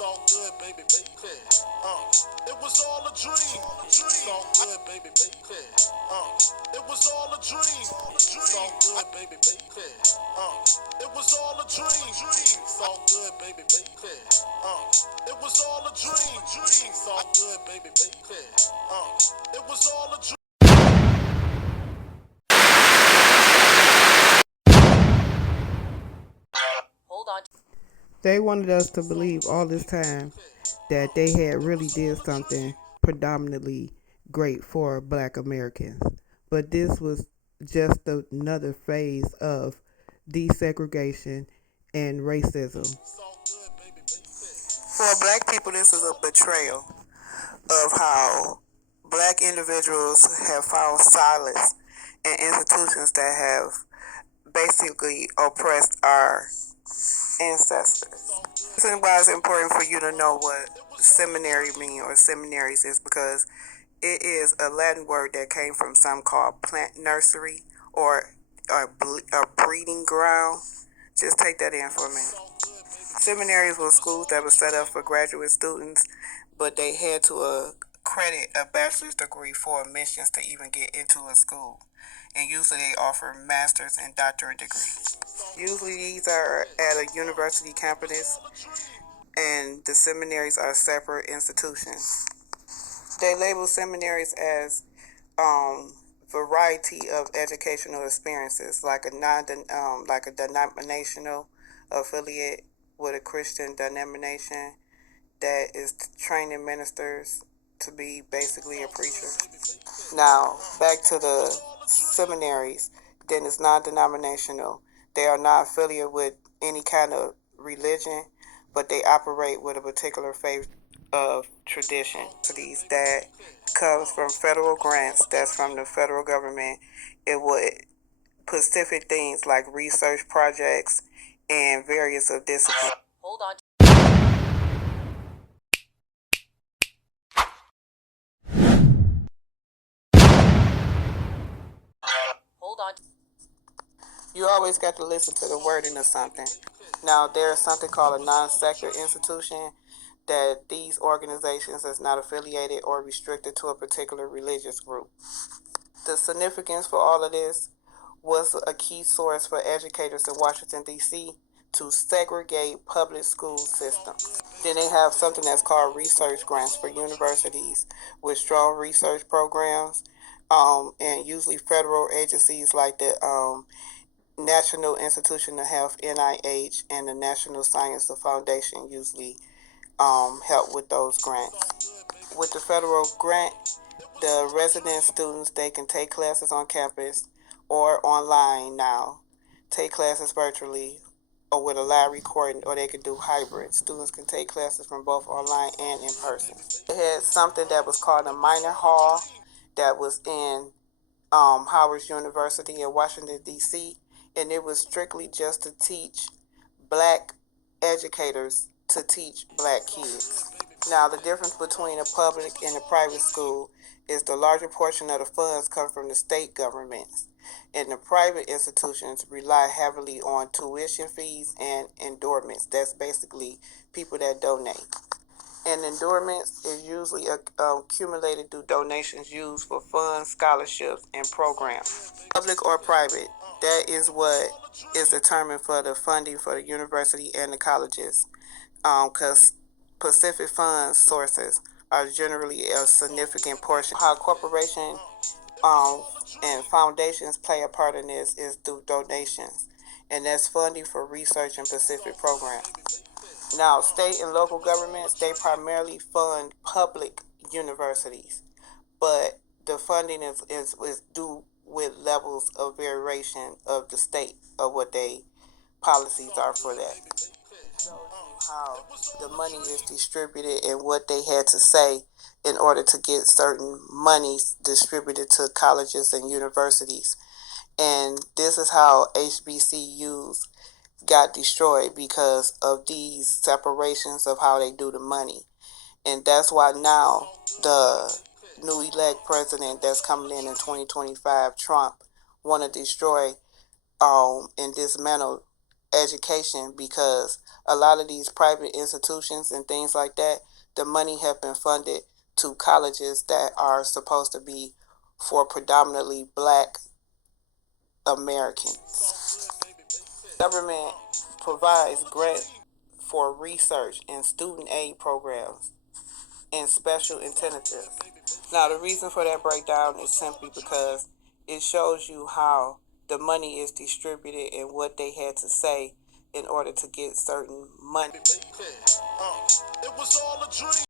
all good, baby, baby. It was all a dream. It's all good, baby, baby. It was all a dream. It's all good, baby, baby. It was all a dream. It's all good, baby, baby. It was all a dream. It's all good, baby, baby. It was all a dream. Hold on. They wanted us to believe all this time that they had really did something predominantly great for black Americans. But this was just another phase of desegregation and racism. For black people, this is a betrayal of how black individuals have found solace in institutions that have basically oppressed our ancestors. The reason why it's important for you to know what seminary mean or seminaries is because it is a Latin word that came from something called plant nursery or a breeding ground. Just take that in for a minute. Seminaries were schools that were set up for graduate students, but they had to credit a bachelor's degree for admissions to even get into a school. And usually they offer master's and doctorate degrees. Usually these are at a university campus, and the seminaries are separate institutions. They label seminaries as variety of educational experiences, like a denominational affiliate with a Christian denomination that is training ministers to be basically a preacher. Now, back to the seminaries, then it's non-denominational. They are not affiliated with any kind of religion, but they operate with a particular faith of tradition. These that comes from federal grants, that's from the federal government. It would specific things like research projects and various of disciplines. Hold on. Hold on. You always got to listen to the wording of something. Now, there is something called a non-sector institution that these organizations is not affiliated or restricted to a particular religious group. The significance for all of this was a key source for educators in Washington, D.C. to segregate public school systems. Then they have something that's called research grants for universities with strong research programs, and usually federal agencies like the National Institution of Health (NIH) and the National Science Foundation usually help with those grants. With the federal grant, the resident students, they can take classes on campus or online now, take classes virtually or with a live recording, or they could do hybrid. Students can take classes from both online and in person. They had something that was called a minor hall that was in Howard University in Washington, D.C., and it was strictly just to teach black educators to teach black kids. Now, the difference between a public and a private school is the larger portion of the funds come from the state governments, and the private institutions rely heavily on tuition fees and endowments. That's basically people that donate. And endowments is usually accumulated through donations used for funds, scholarships, and programs. Public or private, that is what is determined for the funding for the university and the colleges, because specific fund sources are generally a significant portion. How corporations um, and foundations play a part in this is through donations, and that's funding for research and specific programs. Now, state and local governments, they primarily fund public universities, but the funding is due with levels of variation of the state of what they policies are for that. Shows you how the money is distributed and what they had to say in order to get certain monies distributed to colleges and universities. And this is how HBCUs got destroyed because of these separations of how they do the money. And that's why now the new elect president that's coming in 2025, Trump, want to destroy and dismantle education, because a lot of these private institutions and things like that, the money have been funded to colleges that are supposed to be for predominantly black Americans. Government provides grants for research and student aid programs and special incentives. Now, the reason for that breakdown is simply because it shows you how the money is distributed and what they had to say in order to get certain money. It was all a dream.